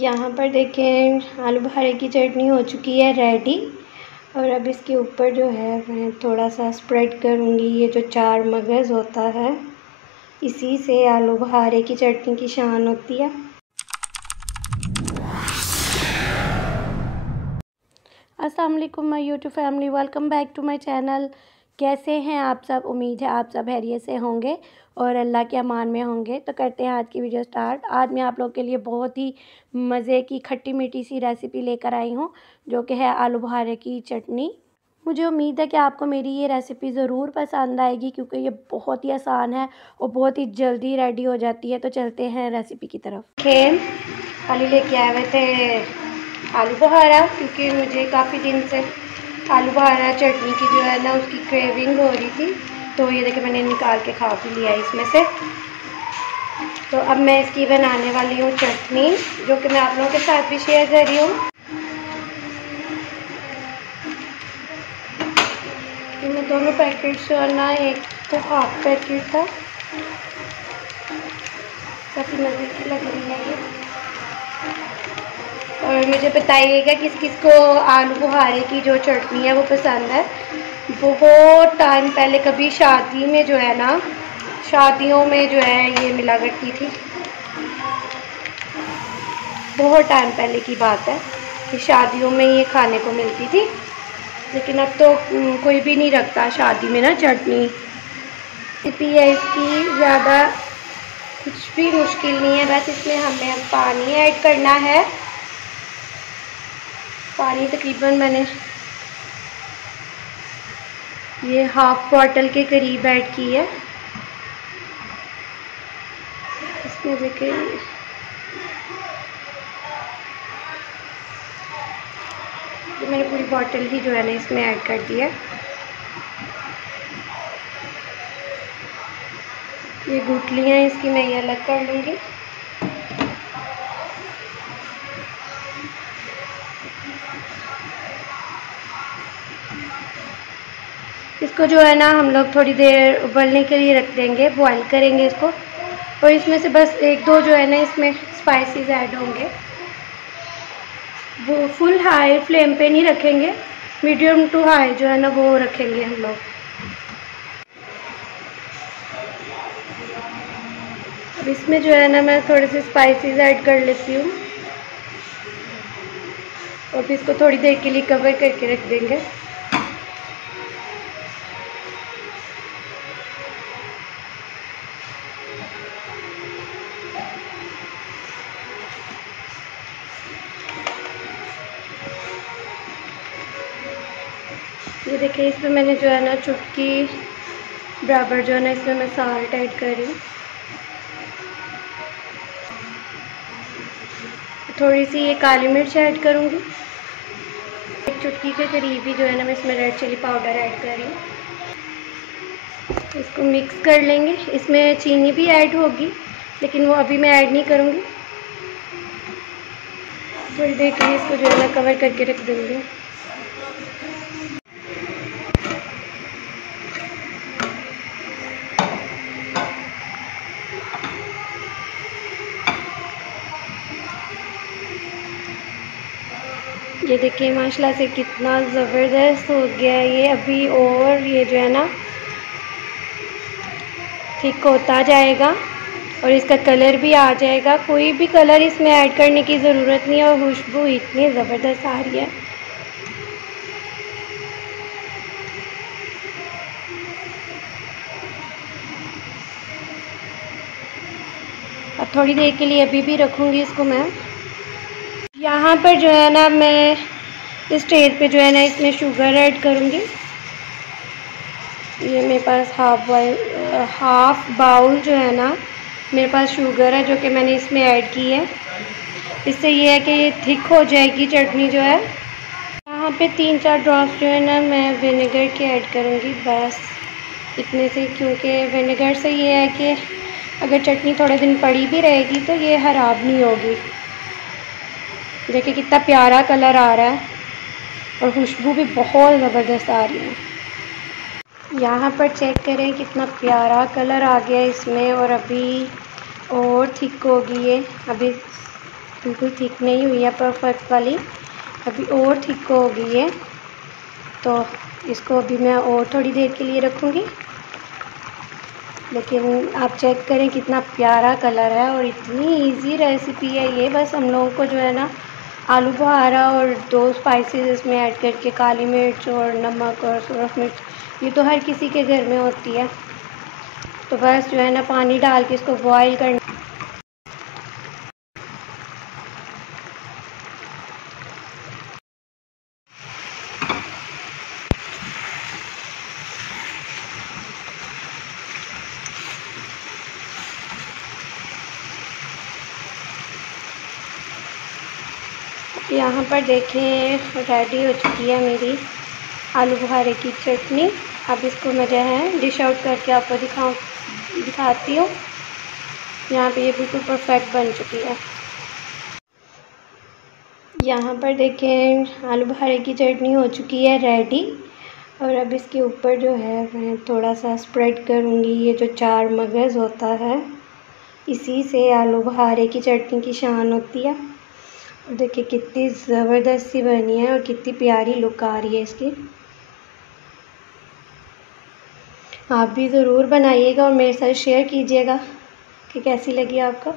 यहाँ पर देखें आलू बुखारे की चटनी हो चुकी है रेडी। और अब इसके ऊपर जो है मैं थोड़ा सा स्प्रेड करूँगी। ये जो चार मगज़ होता है इसी से आलू बुखारे की चटनी की शान होती है। अस्सलाम वालेकुम my YouTube family, welcome back to my channel. कैसे हैं आप सब? उम्मीद है आप सब खैरियत से होंगे और अल्लाह के अमान में होंगे। तो करते हैं आज की वीडियो स्टार्ट। आज मैं आप लोगों के लिए बहुत ही मज़े की खट्टी मीठी सी रेसिपी लेकर आई हूँ, जो कि है आलू बुखारे की चटनी। मुझे उम्मीद है कि आपको मेरी ये रेसिपी ज़रूर पसंद आएगी, क्योंकि ये बहुत ही आसान है और बहुत ही जल्दी रेडी हो जाती है। तो चलते हैं रेसिपी की तरफ। खाली लेके आए हुए थे आलू बुखारा, क्योंकि मुझे काफ़ी दिन से आलू बुखारा चटनी की जो है ना उसकी क्रेविंग हो रही थी। तो ये देखिए मैंने निकाल के खा भी लिया इसमें से। तो अब मैं इसकी बनाने वाली हूँ चटनी, जो कि मैं आप लोगों के साथ भी शेयर कर रही हूँ। मैं दोनों पैकेट जो है ना, एक तो हाफ पैकेट था, काफ़ी मज़े की लग रही है ये। और मुझे बताइएगा किस किस को आलू बुखारे की जो चटनी है वो पसंद है। बहुत टाइम पहले कभी शादी में जो है ना, शादियों में जो है ये मिला करती थी। बहुत टाइम पहले की बात है कि शादियों में ये खाने को मिलती थी, लेकिन अब तो कोई भी नहीं रखता शादी में ना चटनी। रेसिपी है इसकी, ज़्यादा कुछ भी मुश्किल नहीं है, बस इसमें हमें अब पानी ऐड करना है। पानी तकरीबन मैंने ये हाफ बॉटल के करीब ऐड की है। इसमें देखिए तो मैंने पूरी बॉटल ही जो है ना इसमें ऐड कर दी है। ये गुठलियाँ इसकी मैं ये अलग कर लूँगी। इसको जो है ना हम लोग थोड़ी देर उबलने के लिए रख देंगे, बॉईल करेंगे इसको। और इसमें से बस एक दो जो है ना इसमें स्पाइसेस ऐड होंगे। वो फुल हाई फ्लेम पे नहीं रखेंगे, मीडियम टू हाई जो है ना वो रखेंगे हम लोग। अब इसमें जो है ना मैं थोड़े से स्पाइसेस ऐड कर लेती हूँ और फिर इसको थोड़ी देर के लिए कवर करके रख देंगे। ये देखिए इसमें मैंने जो है ना चुटकी बराबर जो है ना इसमें मैं साल्ट ऐड कर रही हूँ। थोड़ी सी ये काली मिर्च ऐड करूँगी। एक चुटकी के करीब ही जो है ना मैं इसमें रेड चिली पाउडर ऐड कर रही हूँ। इसको मिक्स कर लेंगे। इसमें चीनी भी ऐड होगी, लेकिन वो अभी मैं ऐड नहीं करूँगी। थोड़ी देर के लिए इसको जो है ना कवर करके रख देंगे। ये देखिए माशाल्लाह से कितना ज़बरदस्त हो गया है ये अभी। और ये जो है ना थिक होता जाएगा और इसका कलर भी आ जाएगा। कोई भी कलर इसमें ऐड करने की ज़रूरत नहीं है और खुशबू इतनी ज़बरदस्त आ रही है। अब थोड़ी देर के लिए अभी भी रखूँगी इसको मैं। यहाँ पर जो है ना मैं इस स्टेज पे जो है ना इसमें शुगर ऐड करूँगी। ये मेरे पास हाफ बाउल जो है ना मेरे पास शुगर है, जो कि मैंने इसमें ऐड की है। इससे ये है कि ये थिक हो जाएगी चटनी जो है। यहाँ पे 3-4 ड्रॉप्स जो है ना मैं विनेगर के ऐड करूँगी, बस इतने से, क्योंकि विनेगर से ये है कि अगर चटनी थोड़े दिन पड़ी भी रहेगी तो ये ख़राब नहीं होगी। देखिए कितना प्यारा कलर आ रहा है और खुशबू भी बहुत ज़बरदस्त आ रही है। यहाँ पर चेक करें कितना प्यारा कलर आ गया इसमें, और अभी और थिक होगी ये। अभी बिल्कुल थिक नहीं हुई है परफेक्ट वाली, अभी और थिक होगी ये। तो इसको अभी मैं और थोड़ी देर के लिए रखूँगी। लेकिन आप चेक करें कितना प्यारा कलर है और इतनी इजी रेसिपी है ये। बस हम लोगों को जो है ना आलू बुखारा और 2 स्पाइसेस इसमें ऐड करके, काली मिर्च और नमक और सूरज मिर्च, ये तो हर किसी के घर में होती है। तो बस जो है ना पानी डाल के इसको बॉईल करना। यहाँ पर देखें रेडी हो चुकी है मेरी आलू बुखारे की चटनी। अब इसको मैं जो है डिश आउट करके आपको दिखाती हूँ। यहाँ पे ये बिल्कुल परफेक्ट बन चुकी है। यहाँ पर देखें आलू बुखारे की चटनी हो चुकी है रेडी। और अब इसके ऊपर जो है मैं थोड़ा सा स्प्रेड करूँगी ये जो 4 मगज़ होता है, इसी से आलू बुखारे की चटनी की शान होती है। देखिए कितनी ज़बरदस्त सी बनी है और कितनी प्यारी लुक आ रही है इसकी। आप भी ज़रूर बनाइएगा और मेरे साथ शेयर कीजिएगा कि कैसी लगी आपको।